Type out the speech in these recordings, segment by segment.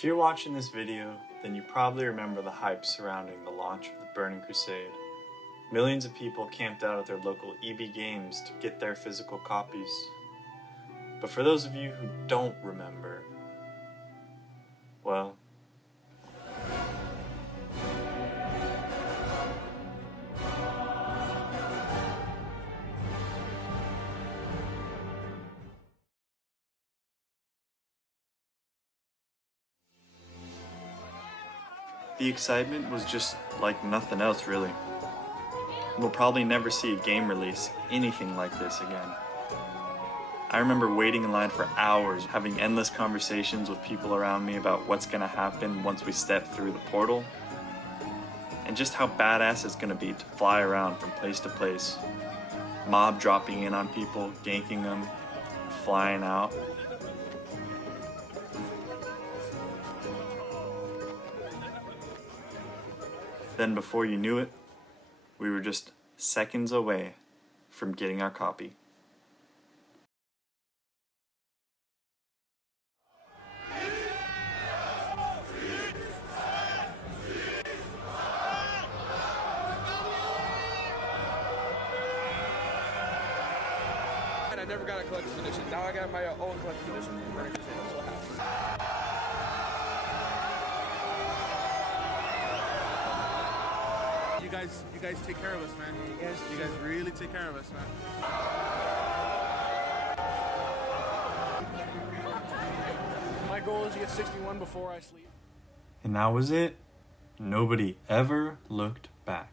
If you're watching this video, then you probably remember the hype surrounding the launch of the Burning Crusade. Millions of people camped out at their local EB Games to get their physical copies. But for those of you who don't remember, well, the excitement was just like nothing else, really. We'll probably never see a game release anything like this again. I remember waiting in line for hours, having endless conversations with people around me about what's gonna happen once we step through the portal, and just how badass it's gonna be to fly around from place to place, mob dropping in on people, ganking them, flying out. Then before you knew it, we were just seconds away from getting our copy. I never got a collector's edition. Now I got my own collector's edition. I'm so happy. You guys take care of us, man. You guys really take care of us, man. My goal is to get 61 before I sleep. And that was it. Nobody ever looked back.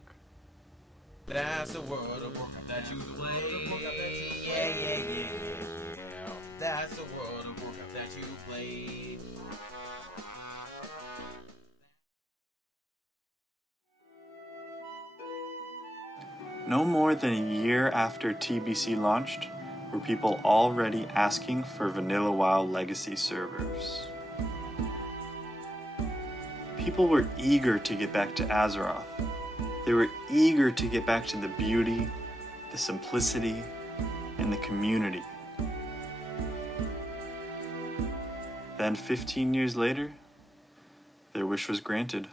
That's the world of Warcraft that you play. Yeah. That's the world of Warcraft that you play. No more than a year after TBC launched, were people already asking for Vanilla WoW Legacy servers. People were eager to get back to Azeroth. They were eager to get back to the beauty, the simplicity, and the community. Then 15 years later, their wish was granted.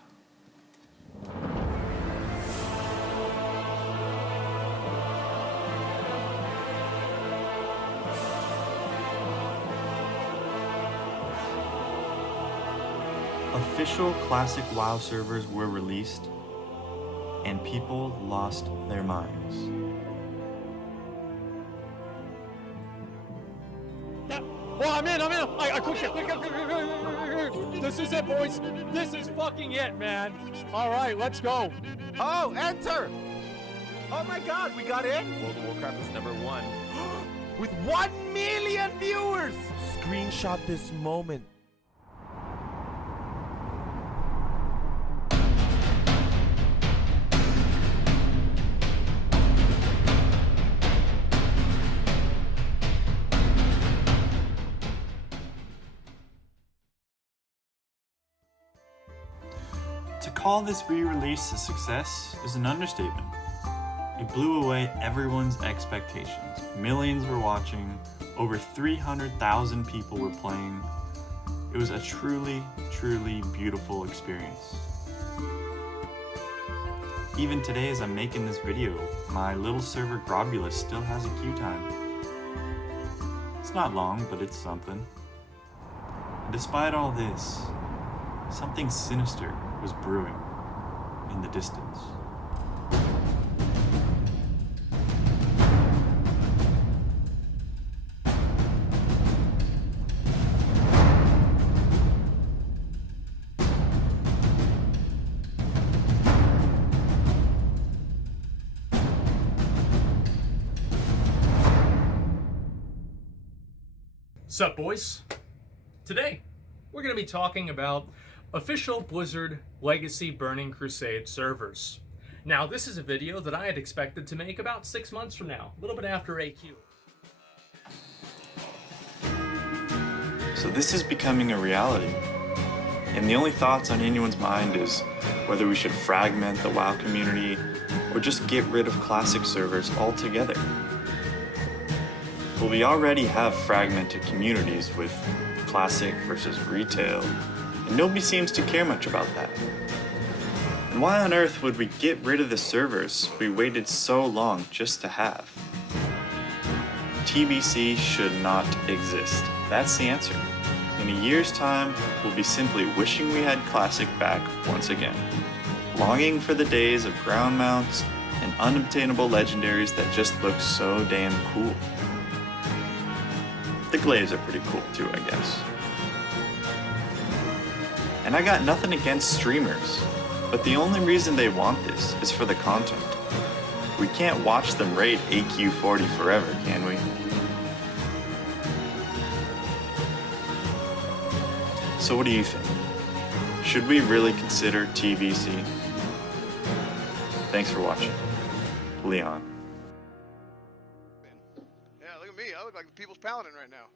Official Classic WoW servers were released, and people lost their minds. Well, I'm in. I quick. This is it, boys. This is fucking it, man. All right, let's go. Oh, enter! Oh my god, we got in? World of Warcraft is #1. With 1 million viewers! Screenshot this moment. To call this re-release a success is an understatement. It blew away everyone's expectations. Millions were watching, over 300,000 people were playing. It was a truly, truly beautiful experience. Even today as I'm making this video, my little server Grobulus still has a queue time. It's not long, but it's something. And despite all this, something sinister was brewing in the distance. Sup, boys? Today, we're going to be talking about official Blizzard Legacy Burning Crusade servers. Now, this is a video that I had expected to make about 6 months from now, a little bit after AQ. So this is becoming a reality. And the only thoughts on anyone's mind is whether we should fragment the WoW community or just get rid of classic servers altogether. Well, we already have fragmented communities with classic versus retail, and nobody seems to care much about that. And why on earth would we get rid of the servers we waited so long just to have? TBC should not exist. That's the answer. In a year's time, we'll be simply wishing we had Classic back once again, longing for the days of ground mounts and unobtainable legendaries that just look so damn cool. The glaives are pretty cool too, I guess. And I got nothing against streamers, but the only reason they want this is for the content. We can't watch them raid AQ40 forever, can we? So what do you think? Should we really consider TBC? Thanks for watching. Leon. Yeah, look at me. I look like the people's paladin right now.